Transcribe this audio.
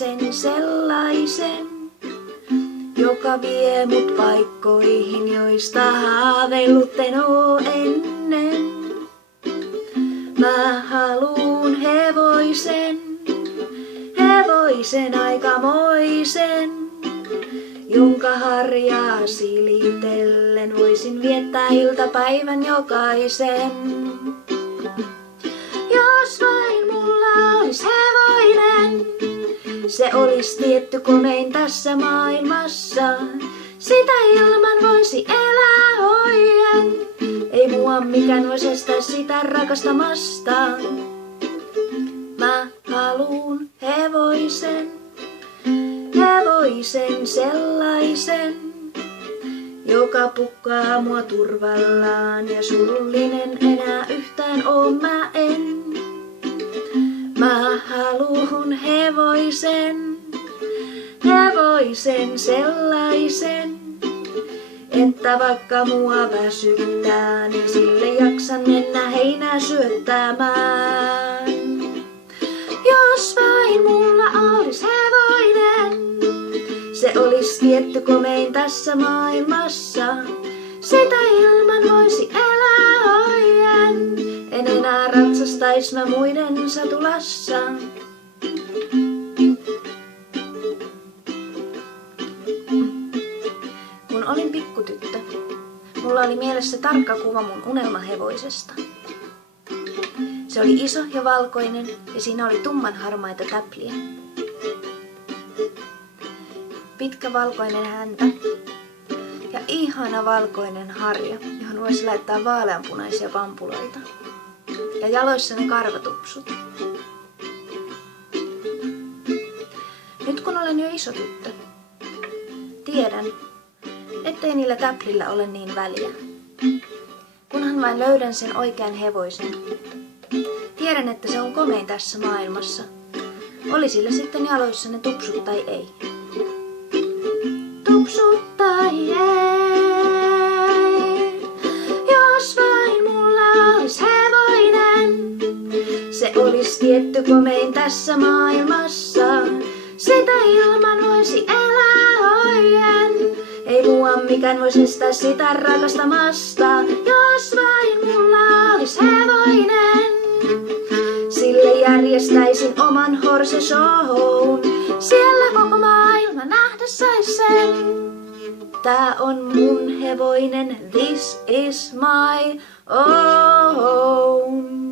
hevoisen sellaisen, joka vie mut paikkoihin, joista haaveillut en oo ennen. Mä haluun hevoisen, hevoisen aikamoisen, jonka harjaa silitellen voisin viettää iltapäivän jokaisen. Jos vain mulla olis hevoinen, se olis tietty komein tässä maailmassa. Sitä ilman voisi elää hoien, ei mua mikään vois estää sitä rakastamasta. Mä haluun hevoisen, hevoisen sellaisen, joka pukkaa mua turvallaan ja surullinen enää yhtään oo mä en. Mä haluun hevoisen, hevoisen sellaisen, että vaikka mua väsyttää, niin sille jaksan mennä heinää syöttämään. Jos vain mulla olis hevoinen, se olis tietty komein tässä maailmassa. Sitä ilman voisi elää hoien, en enää ratsastais mä muiden satulassa. Kun olin pikkutyttö, mulla oli mielessä tarkka kuva mun unelmahevoisesta. Se oli iso ja valkoinen ja siinä oli tummanharmaita täpliä. Pitkä valkoinen häntä ja ihana valkoinen harja, johon voisi laittaa vaaleanpunaisia pampuloita. Ja jaloissa ne karvatupsut. Nyt kun olen jo iso tyttö, tiedän, ettei niillä täplillä ole niin väliä. Kunhan vain löydän sen oikean hevosen. Tiedän, että se on komein tässä maailmassa. Oli sillä sitten jaloissa ne tupsut tai ei. Tupsut tai ei. Jos vain mulla olis hevoinen, se olis tietty komein tässä maailmassa. Sitä ilman voisi elää hoien, ei mua mikään vois estää sitä rakastamasta. Jos vain mulla olis hevoinen, sille järjestäisin oman horse shown. Siellä koko maailma nähdä sais sen. Tää on mun hevoinen, this is my own.